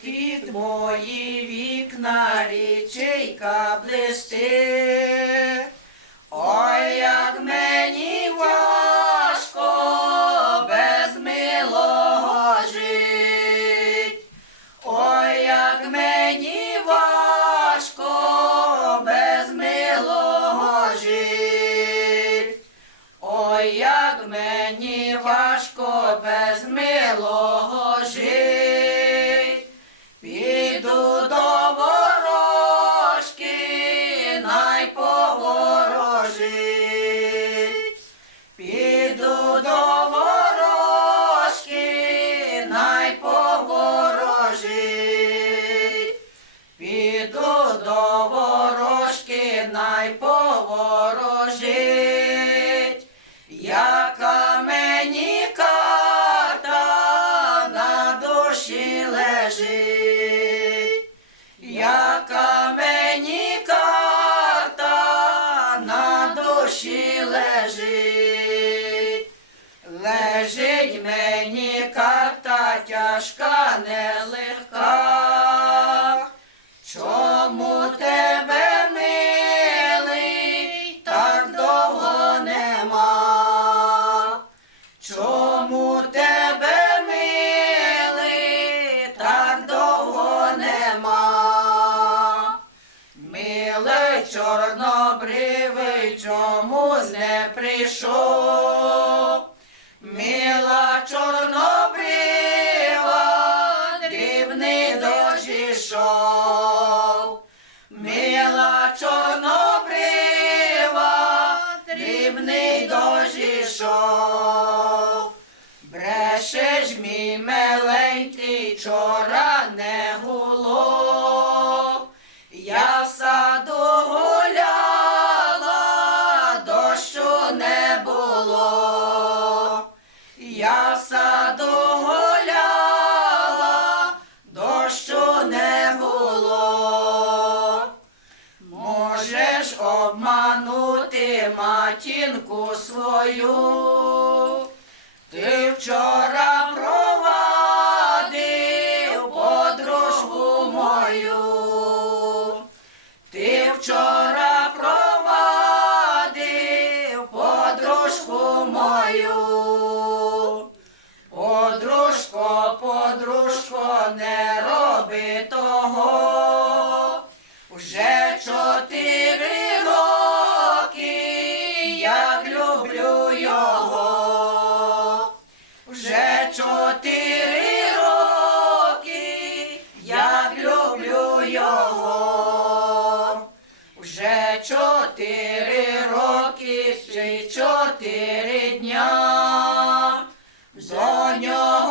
Під мої вікна річейка блистить. Ой, як мені важко без милого жить. Ой, як мені важко без милого жить. Ой, як мені важко без милого лежить, яка мені карта на душі лежить, лежить мені карта тяжка, нелегка. Чому тебе милий так довго нема? Чому чорнобривий чомусь не прийшов. Мила чорнобрива, дрібний дощ ішов. Мила чорнобрива, дрібний дощ ішов. Брешеш, мій миленький, чора Можеш обманути матінку свою. Ти вчора провадив подружку мою. Ти вчора провадив подружку мою. як люблю його, вже чотири роки, як люблю його, вже чотири роки, ще чотири дня. До нього